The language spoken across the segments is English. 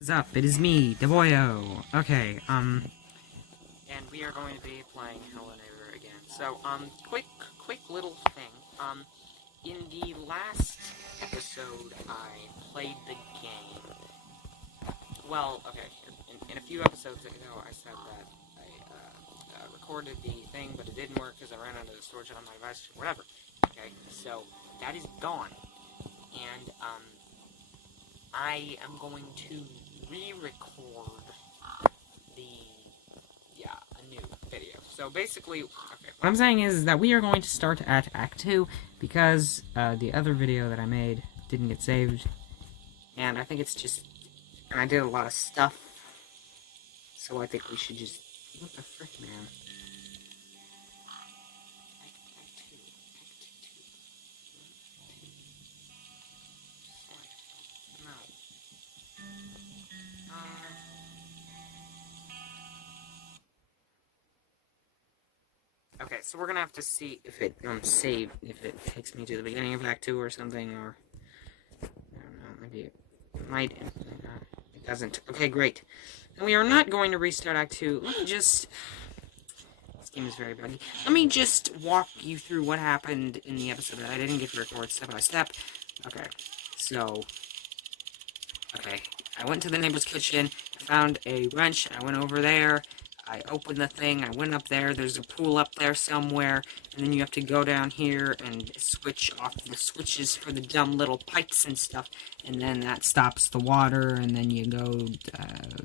What's up? It is me, Daboio. Okay, and we are going to be playing Hellenator again. So, quick little thing. In the last episode, I played the game. Well, okay, in a few episodes ago, I said that I recorded the thing, but it didn't work because I ran out of the storage on my device, whatever. Okay, so that is gone, and I am going to re-record a new video. So basically, okay, what I'm saying is that we are going to start at Act 2 because the other video that I made didn't get saved, and I think it's just, and I did a lot of stuff, so I think we should just, what the frick, man? Okay, so we're gonna have to see if it if it takes me to the beginning of Act 2 or something, or I don't know, maybe it might. It doesn't. Okay, great. And we are not going to restart Act 2. Let me just. This game is very buggy. Let me just walk you through what happened in the episode that I didn't get to record step by step. Okay, so. Okay, I went to the neighbor's kitchen, I found a wrench, I went over there. I opened the thing, I went up there, there's a pool up there somewhere, and then you have to go down here and switch off the switches for the dumb little pipes and stuff, and then that stops the water, and then you go,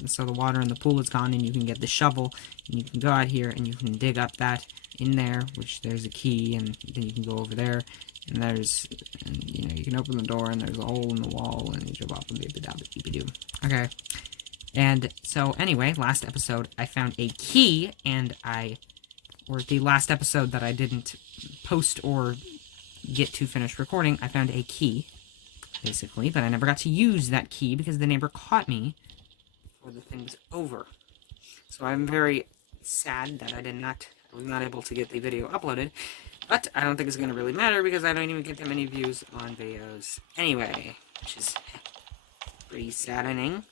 so the water in the pool is gone, and you can get the shovel, and you can go out here, and you can dig up that in there, which there's a key, and then you can go over there, and there's, and, you know, you can open the door, and there's a hole in the wall, and you jump off and beep-a-dab-a-beep-a-doo. Okay. And so, anyway, last episode, I found a key, and or the last episode that I didn't post or get to finish recording, I found a key, basically, but I never got to use that key because the neighbor caught me before the thing was over. So I'm very sad that I was not able to get the video uploaded, but I don't think it's going to really matter because I don't even get that many views on videos anyway, which is pretty saddening.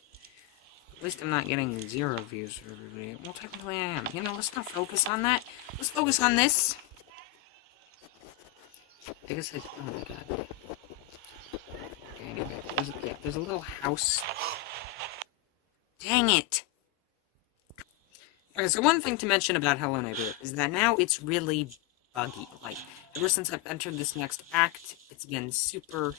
At least I'm not getting 0 views for every video. Well, technically I am. You know, let's not focus on that. Let's focus on this. I guess oh my god. Okay, anyway, there's a little house. Dang it! Okay, so one thing to mention about Hellenator is that now it's really buggy. Like, ever since I've entered this next act, it's been super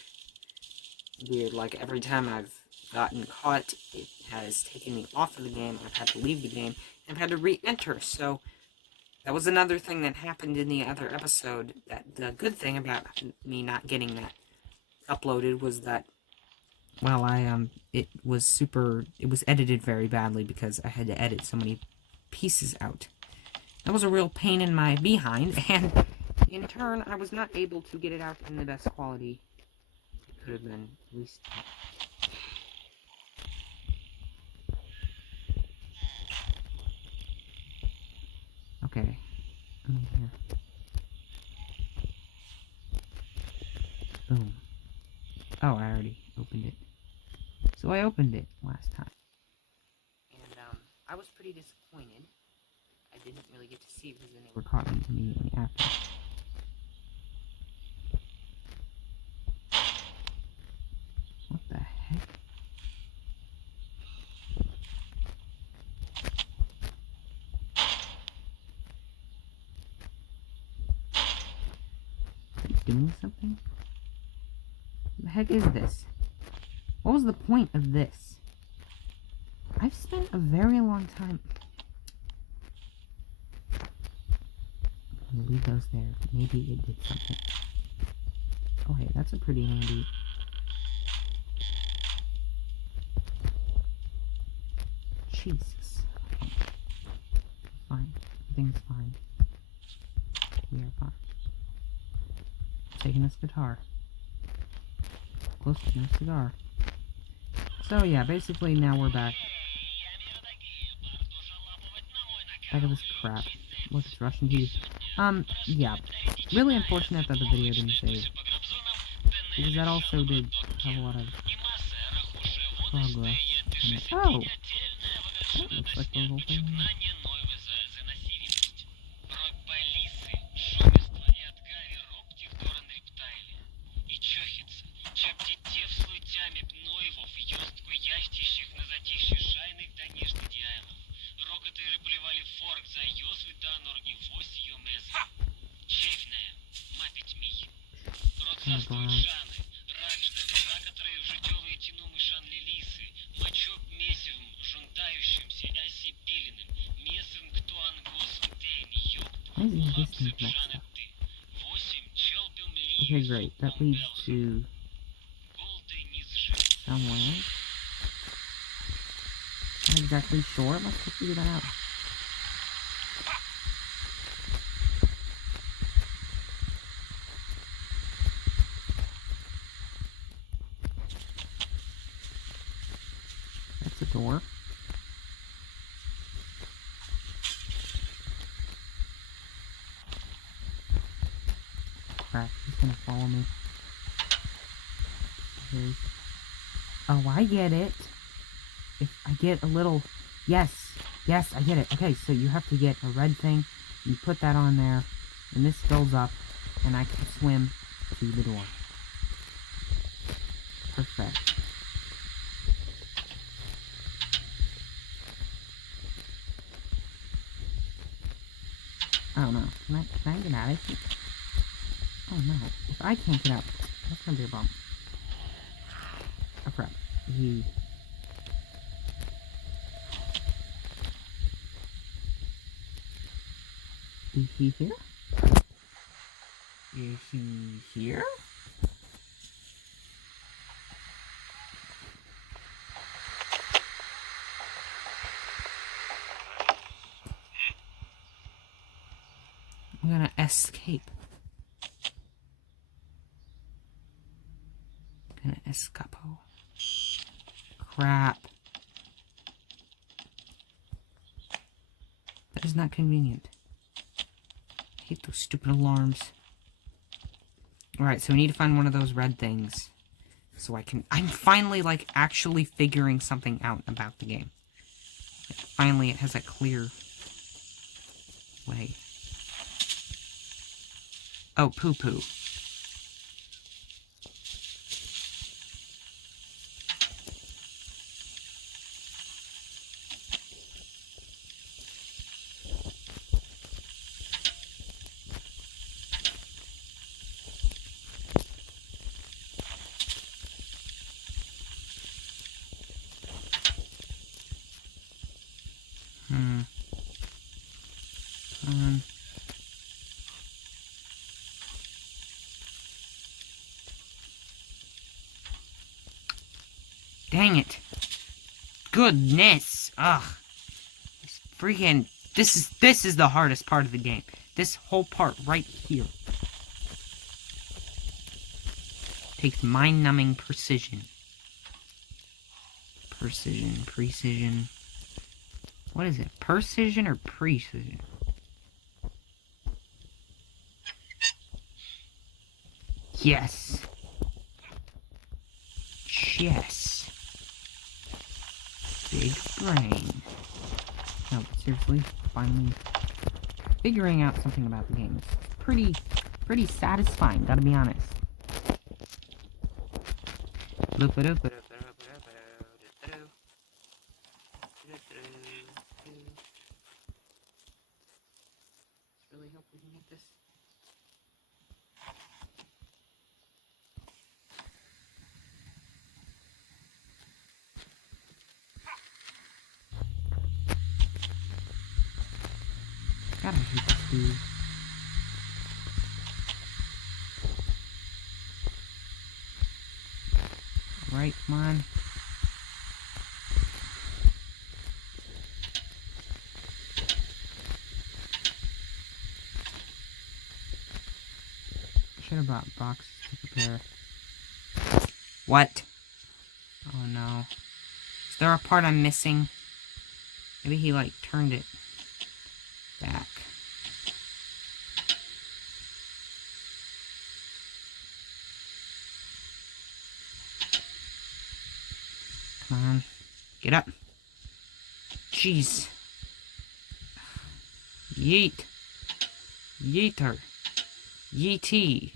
weird. Like, every time I've gotten caught, it has taken me off of the game, I've had to leave the game, and I've had to re-enter, so that was another thing that happened in the other episode. That the good thing about me not getting that uploaded was that, well, it was edited very badly because I had to edit so many pieces out. That was a real pain in my behind, and in turn, I was not able to get it out in the best quality it could have been, at least. Okay, I'm in here. Boom. Oh, I already opened it. So I opened it last time. And, I was pretty disappointed. I didn't really get to see it because then they were caught me immediately after. What the heck? Doing something? What the heck is this? What was the point of this? I've spent a very long time. I'm gonna leave those there. Maybe it did something. Oh hey, that's a pretty handy. Jesus. Okay. Fine. Everything's fine. We are fine. Taking this guitar. Close to no cigar. So yeah, basically now we're back. Back of this crap. What's this Russian cheese? Yeah. Really unfortunate that the video didn't save. Because that also did have a lot of progress. Oh! That looks like a little thing. Why is he listening to that stuff? Okay, great. That leads to somewhere. Not exactly sure. Let's go figure that out. That's a door. Crap, he's gonna follow me. Oh, I get it. If I get a little... Yes, I get it. Okay, so you have to get a red thing, you put that on there, and this fills up, and I can swim to the door. Perfect. I don't know. Can I get out of here? Oh no. If I can't get out, that's gonna be a problem. Oh crap. Is he here? Is he here? I'm gonna escape. I'm gonna escapo. Crap. That is not convenient. I hate those stupid alarms. Alright, so we need to find one of those red things. So I'm finally, like, actually figuring something out about the game. Finally, it has a clear way. Oh, poo-poo. Dang it. Goodness. Ugh. This freaking... This is the hardest part of the game. This whole part right here. Takes mind-numbing precision. Precision. What is it? Precision or precision? Yes. Chess. Big brain. No, but seriously, finally figuring out something about the game. It's pretty satisfying, gotta be honest. Really hope we can get this. God, I hate this dude. Right, come on. Should have brought boxes to prepare. What? Oh no. Is there a part I'm missing? Maybe he, like, turned it back. Come on. Get up. Jeez. Yeet. Yeeter. Yeetie.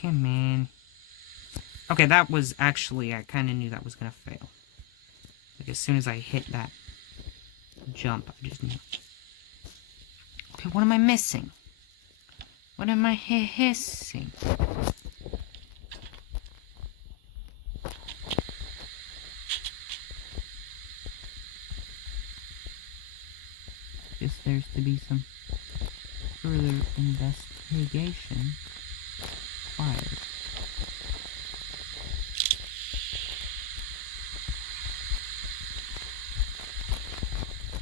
Come on. Okay, that was actually, I kind of knew that was going to fail. Like, as soon as I hit that jump, I just knew. Okay, what am I missing? What am I hissing? Guess there's to be some further investigation required.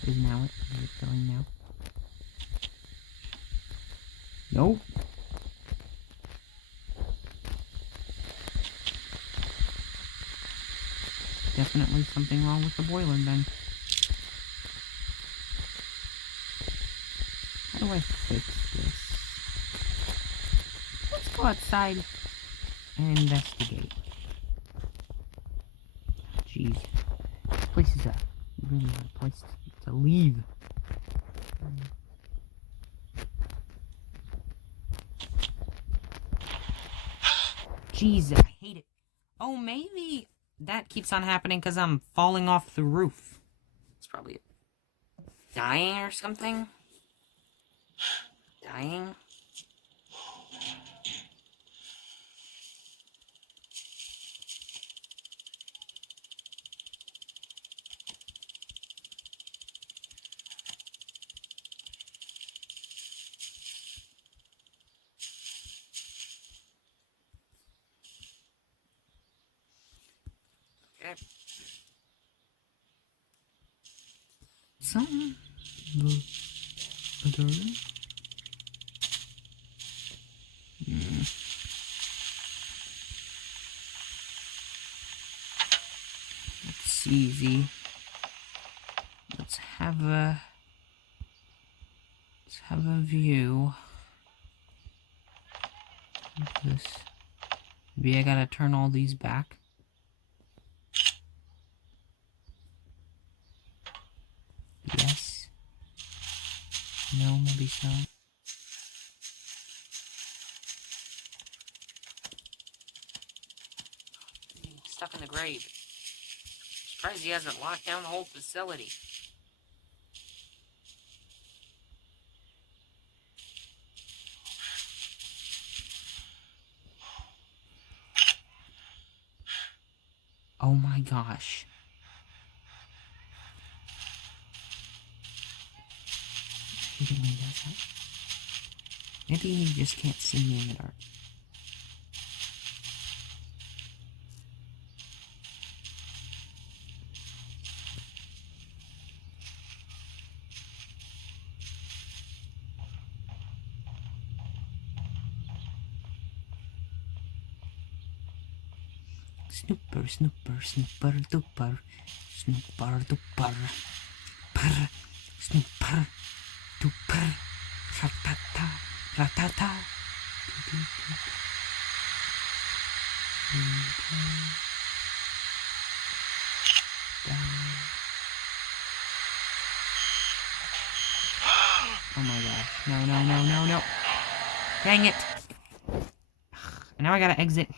Is now it? Is it going now? Nope. Definitely something wrong with the boiler then. How do I fix this? Let's go outside and investigate. Jeez. This place is a really hard place to leave. Jeez, I hate it. Oh, maybe that keeps on happening because I'm falling off the roof. It's probably it. Dying or something? Dying? Okay. Some other. It's easy. Let's have a view of this. Maybe I gotta turn all these back. Yes. No, maybe so. Stuck in the grave. Surprised he hasn't locked down the whole facility. Oh my gosh. I hate it when he does that. Maybe he just can't see me in the dark. Snooper, snooper, snooper, duper, snooper, duper, purr, snooper, duper, ratata, ratata. Oh my gosh. No, no, no, no, no. Dang it. And now I gotta exit.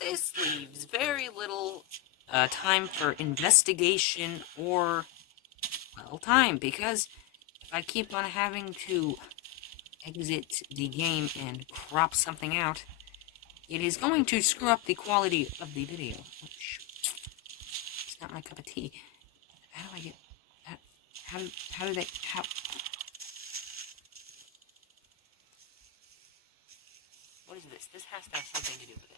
This leaves very little time for investigation or, well, time, because if I keep on having to exit the game and crop something out, it is going to screw up the quality of the video. It's not my cup of tea. How do I get... How do they... How... What is this? This has to have something to do with it.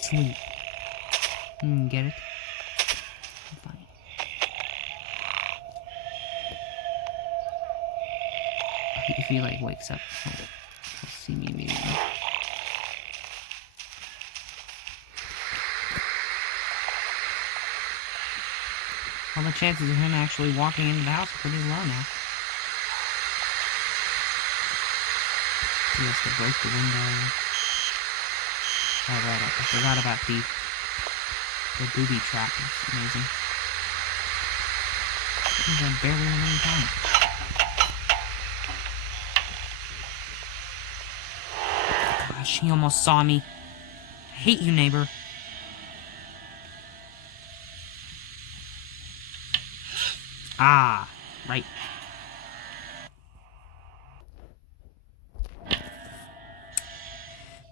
Sleep. Get it? Fine. If he like wakes up, he'll see me immediately. Well, the chances of him actually walking into the house are pretty low now. He has to break the window. Oh, right, I forgot about the booby trap. It's amazing. I barely have any time. Gosh, he almost saw me. I hate you, neighbor. Ah, right.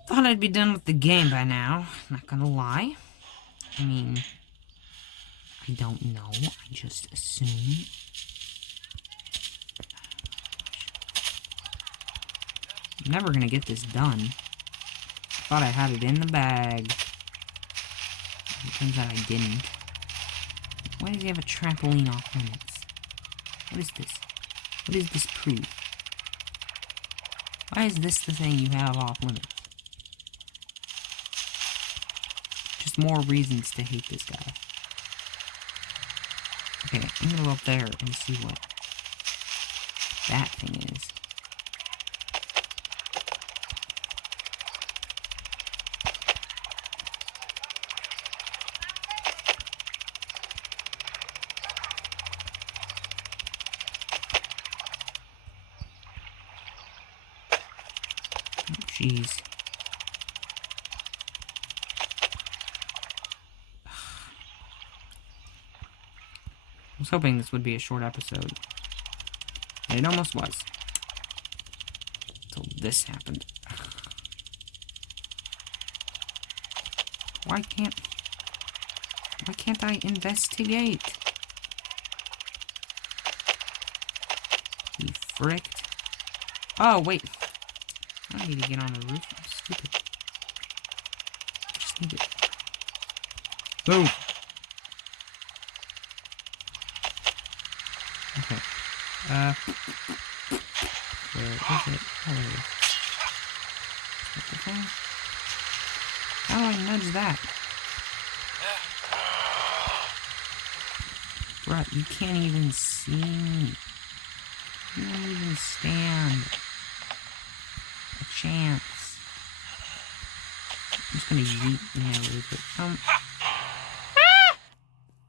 Thought I'd be done with the game by now. Not gonna lie. I mean, I don't know. I just assume. I'm never gonna get this done. Thought I had it in the bag. It turns out I didn't. Why does he have a trampoline off limits? What is this? What does this prove? Why is this the thing you have off limits? Just more reasons to hate this guy. Okay, I'm gonna go up there and see what that thing is. Oh, jeez. I was hoping this would be a short episode. And it almost was. Until this happened. Why can't I investigate? You fricked. Oh, wait. I don't need to get on the roof. I'm stupid. Just need to... Boom. Okay. Where is it? Oh, there it is. What the thing? How do I nudge that? Bruh, you can't even see me. You don't even stand a chance. I'm just gonna yeet in there really quick. Ah!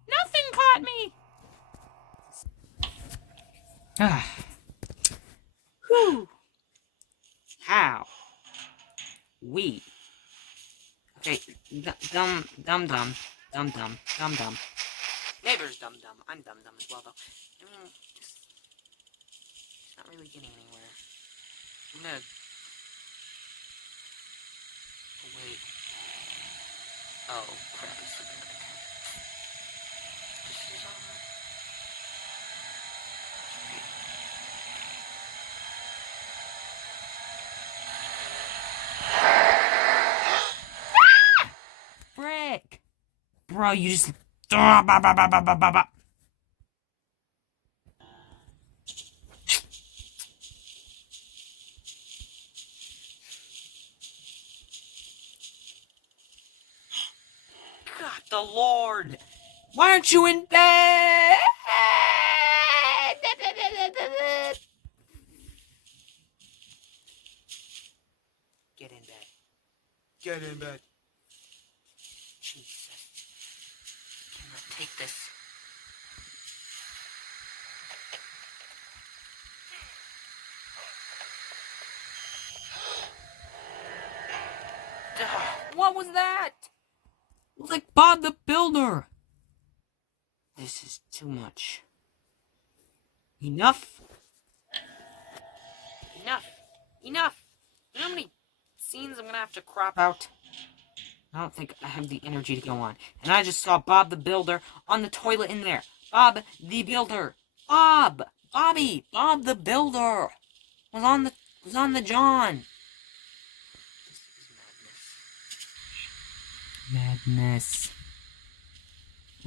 Nothing caught me! Ah. Whew. How? We. Okay, dumb. Neighbor's dumb. I'm dumb as well, though. I mean, just not really getting anywhere. I'm gonna... Oh, wait. Oh, crap, it's the back. This is on... Frick! Bro, you just... God, the Lord! Why aren't you in bed? Get in bed. Get in bed. Jesus. I cannot take this. What was that? It was like Bob the Builder. This is too much. Enough. You know how many scenes I'm gonna have to crop out? I don't think I have the energy to go on. And I just saw Bob the Builder on the toilet in there. Bob the Builder. Bob the Builder was on the John. This is madness.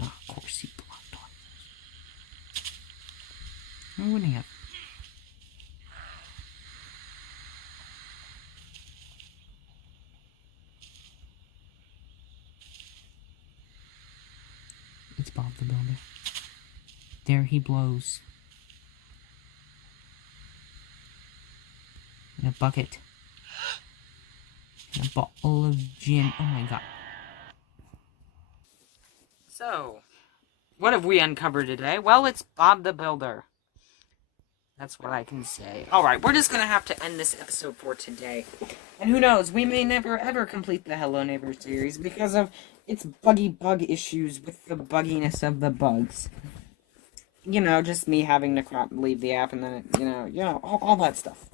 Oh, of course he blocked on. Why wouldn't he have? It's Bob the Builder. There he blows. In a bucket. And a bottle of gin. Oh my god. So, what have we uncovered today? Well, it's Bob the Builder. That's what I can say. Alright, we're just gonna have to end this episode for today. And who knows, we may never ever complete the Hello Neighbor series because of its bug issues with the bugginess of the bugs. You know, just me having to leave the app and then, all that stuff.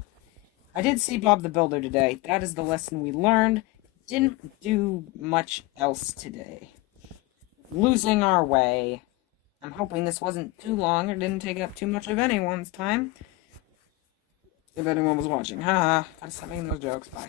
I did see Bob the Builder today. That is the lesson we learned. Didn't do much else today. Losing our way. I'm hoping this wasn't too long or didn't take up too much of anyone's time. If anyone was watching. Haha. Gotta stop making those jokes. Bye.